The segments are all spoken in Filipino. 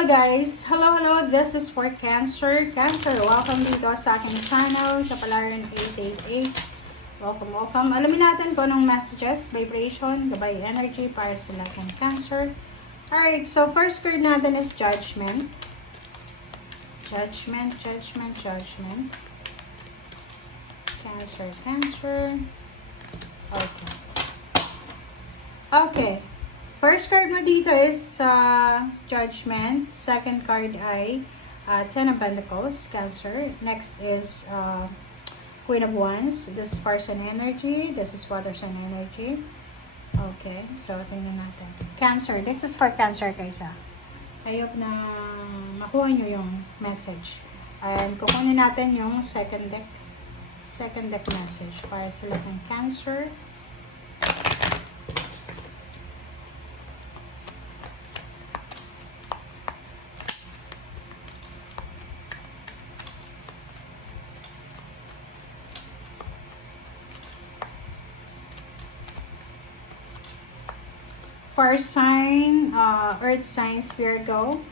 Hello guys! Hello! This is for Cancer. Cancer, welcome dito sa aking channel, Kapalaran 888. Welcome. Alamin natin kung anong messages, vibration, gabay energy para sa lahat ng Cancer. Alright, so first card natin is Judgment. Judgment. Cancer. Okay. First card mo dito is Judgment. Second card ay Ten of Pentacles, Cancer. Next is Queen of Wands. This is Fire Sign energy. This is Water Sign energy. Okay, so tingnan natin. Cancer. This is for Cancer, guys. I hope na makuha nyo yung message. And kukunin natin yung second deck message para sa lahat ng Cancer. Fire sign, earth signs, Virgo.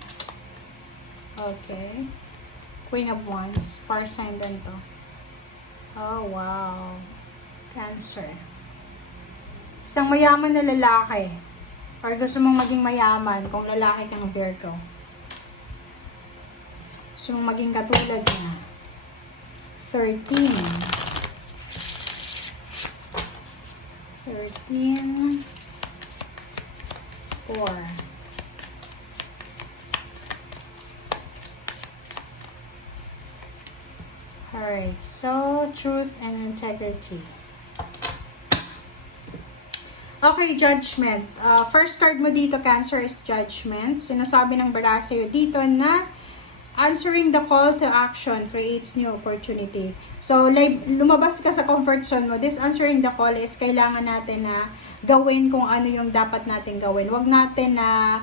Okay. Queen of Wands. Fire sign din to. Oh, wow. Cancer. Isang mayaman na lalaki. Or gusto mong maging mayaman kung lalaki kang Virgo. Gusto mong maging katulad niya. 13. 4. Alright, so truth and integrity. Okay, Judgment. First card mo dito, Cancer, is Judgment. Sinasabi ng bara sa'yo dito na answering the call to action creates new opportunity. So, like, lumabas ka sa comfort zone mo. This answering the call is kailangan natin na gawin kung ano yung dapat natin gawin. Huwag natin na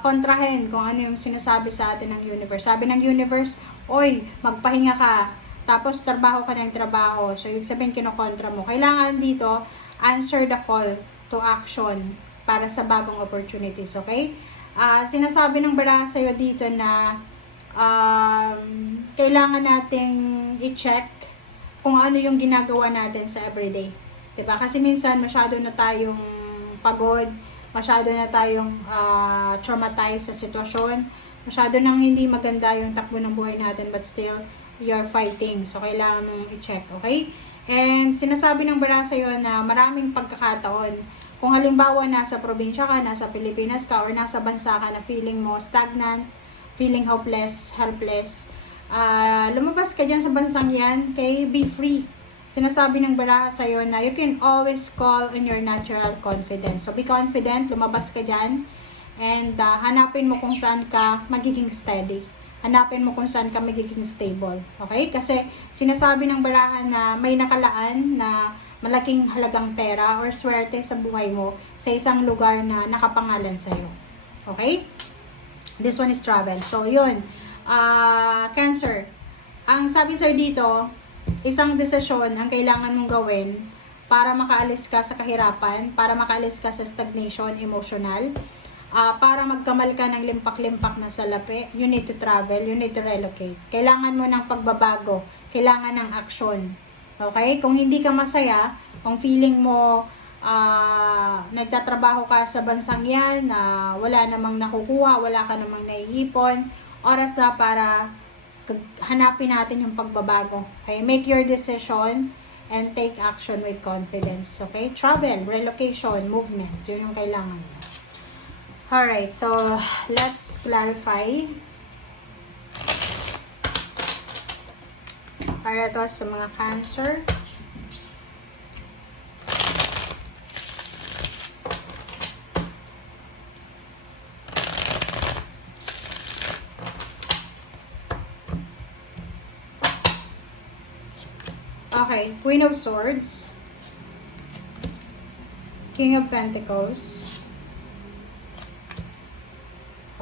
kontrahin kung ano yung sinasabi sa atin ng universe. Sabi ng universe, oy, magpahinga ka. Tapos, trabaho ka ng trabaho. So, yung sabihin, kinokontra mo. Kailangan dito, answer the call to action para sa bagong opportunities. Okay? Sinasabi ng bara sa'yo dito na kailangan nating i-check kung ano yung ginagawa natin sa everyday. Diba? Kasi minsan masyado na tayong pagod, masyado na tayong traumatized sa sitwasyon, masyado nang hindi maganda yung takbo ng buhay natin, but still, you're fighting. So, kailangan mong i-check, okay? And sinasabi ng bara sa'yo na maraming pagkakataon. Kung halimbawa nasa probinsya ka, nasa Pilipinas ka, or nasa bansa ka na feeling mo stagnant, feeling hopeless, helpless, lumabas ka dyan sa bansang yan, okay? Be free. Sinasabi ng baraha sa'yo na you can always call on your natural confidence. So, be confident, lumabas ka dyan, and hanapin mo kung saan ka magiging steady. Hanapin mo kung saan ka magiging stable. Okay? Kasi, sinasabi ng baraha na may nakalaan na malaking halagang pera or swerte sa buhay mo sa isang lugar na nakapangalan sa'yo. Okay? This one is travel. So, yun. Cancer. Ang sabi sa'yo dito, isang desisyon ang kailangan mong gawin para makaalis ka sa kahirapan, para makaalis ka sa stagnation emotional, para magkamal ka ng limpak-limpak na salapi. You need to travel, you need to relocate. Kailangan mo ng pagbabago, kailangan ng aksyon. Okay? Kung hindi ka masaya, kung feeling mo nagtatrabaho ka sa bansang yan na wala namang nakukuha, wala ka namang naiipon, oras na para hanapin natin yung pagbabago. Okay? Make your decision and take action with confidence. Okay? Travel, relocation, movement. Yun yung kailangan. Alright, so let's clarify. Para to sa mga Cancer. Okay, Queen of Swords, King of Pentacles.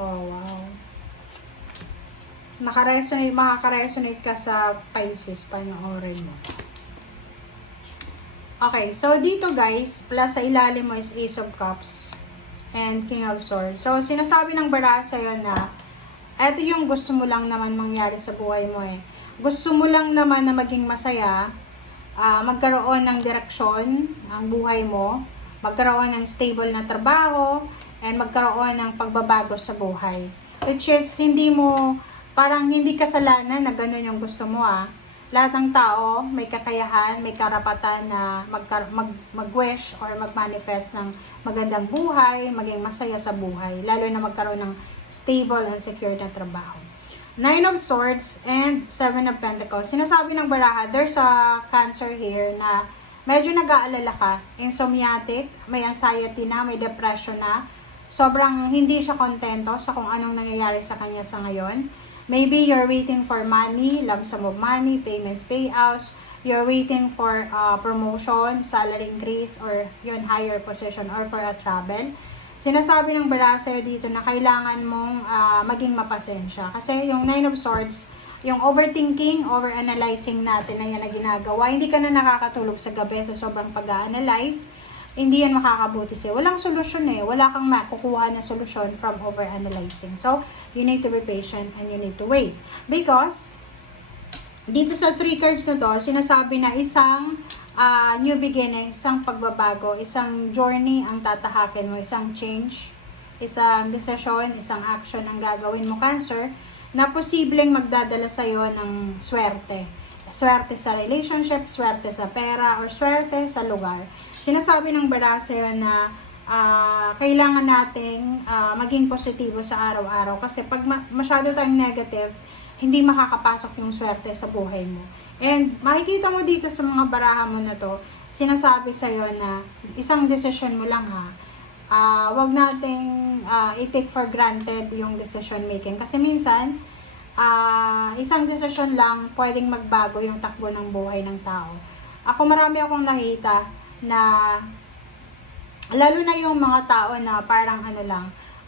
Oh, wow. Makaka-resonate ka sa Pisces, panoorin mo. Okay, so dito guys, plus sa ilalim mo is Ace of Cups and King of Swords. So, sinasabi ng bara sa'yo na Ito yung gusto mo lang naman mangyari sa buhay mo eh. Gusto mo lang naman na maging masaya, magkaroon ng direksyon ang buhay mo, magkaroon ng stable na trabaho, and magkaroon ng pagbabago sa buhay. Which is, parang hindi kasalanan na ganun yung gusto mo Lahat ng tao may kakayahan, may karapatan na mag-wish or mag-manifest ng magandang buhay, maging masaya sa buhay, lalo na magkaroon ng stable and secure na trabaho. Nine of Swords and Seven of Pentacles. Sinasabi ng baraha, there's a Cancer here na medyo nag-aalala ka, insomniatic, may anxiety na, may depression na, sobrang hindi siya kontento sa kung anong nangyayari sa kanya sa ngayon. Maybe you're waiting for money, lump sum of money, payments, payouts. You're waiting for promotion, salary increase, or yun, higher position, or for a travel. Sinasabi ng baraha sa'yo dito na kailangan mong maging mapasensya. Kasi yung Nine of Swords, yung overthinking, overanalyzing natin na yan na ginagawa, hindi ka na nakakatulog sa gabi sa sobrang pag-analyze. Hindi yan makakabuti sa'yo. Walang solusyon Wala kang makukuha na solusyon from overanalyzing. So, you need to be patient and you need to wait. Because, dito sa 3 cards na to, sinasabi na isang new beginning, isang pagbabago, isang journey ang tatahakin mo, isang change, isang decision, isang action ang gagawin mo, Cancer, na posibleng magdadala sa'yo ng swerte. Swerte sa relationship, swerte sa pera, or swerte sa lugar. Sinasabi ng baraha sa'yo na kailangan nating maging positibo sa araw-araw kasi pag masyado tayong negative, hindi makakapasok yung swerte sa buhay mo. And makikita mo dito sa mga baraha mo na to, sinasabi sa'yo na isang decision mo lang wag nating i-take for granted yung decision making kasi minsan isang decision lang pwedeng magbago yung takbo ng buhay ng tao. Marami akong nakita na lalo na yung mga tao na parang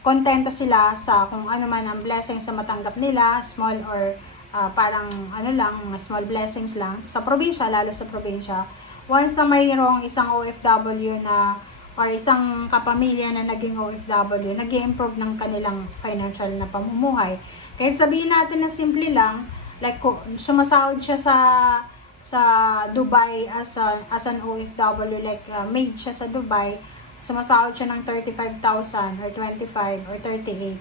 kontento sila sa kung ano man ang blessings sa matanggap nila, small or parang mga small blessings lang sa probinsya, lalo sa probinsya. Once na mayroong isang OFW na or isang kapamilya na naging OFW, nag-i-improve ng kanilang financial na pamumuhay. Kahit sabihin natin na simple lang, like sumasahod siya sa Dubai as an OFW, like maid siya sa Dubai, sumasahod siya ng 35,000 or 25 or 38.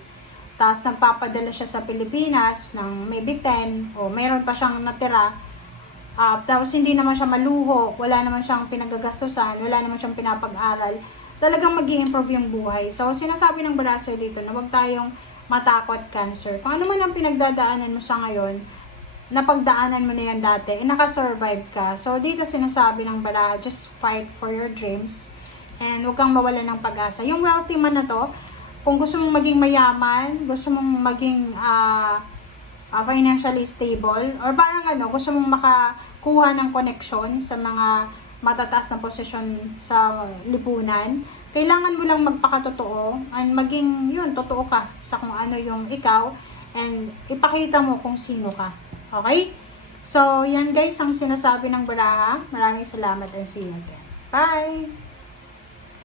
Tapos nagpapadala siya sa Pilipinas ng maybe 10 o mayroon pa siyang natira. Tapos hindi naman siya maluho, wala naman siyang pinagagastusan, wala naman siyang pinapag-aral. Talagang mag-i-improve yung buhay. So sinasabi ng baraha dito na huwag tayong matakot, Cancer. Kung ano man ang pinagdadaanan mo sa ngayon, napagdaanan mo na yan dati, nakasurvive ka. So, dito sinasabi ng baraha, just fight for your dreams and huwag kang mawala ng pag-asa. Yung wealthy man na to, kung gusto mong maging mayaman, gusto mong maging financially stable, or parang gusto mong makakuha ng connection sa mga matataas na posisyon sa lipunan, kailangan mo lang magpakatotoo and maging totoo ka sa kung ano yung ikaw and ipakita mo kung sino ka. Okay? So, yan guys ang sinasabi ng baraha. Maraming salamat and see you again. Bye!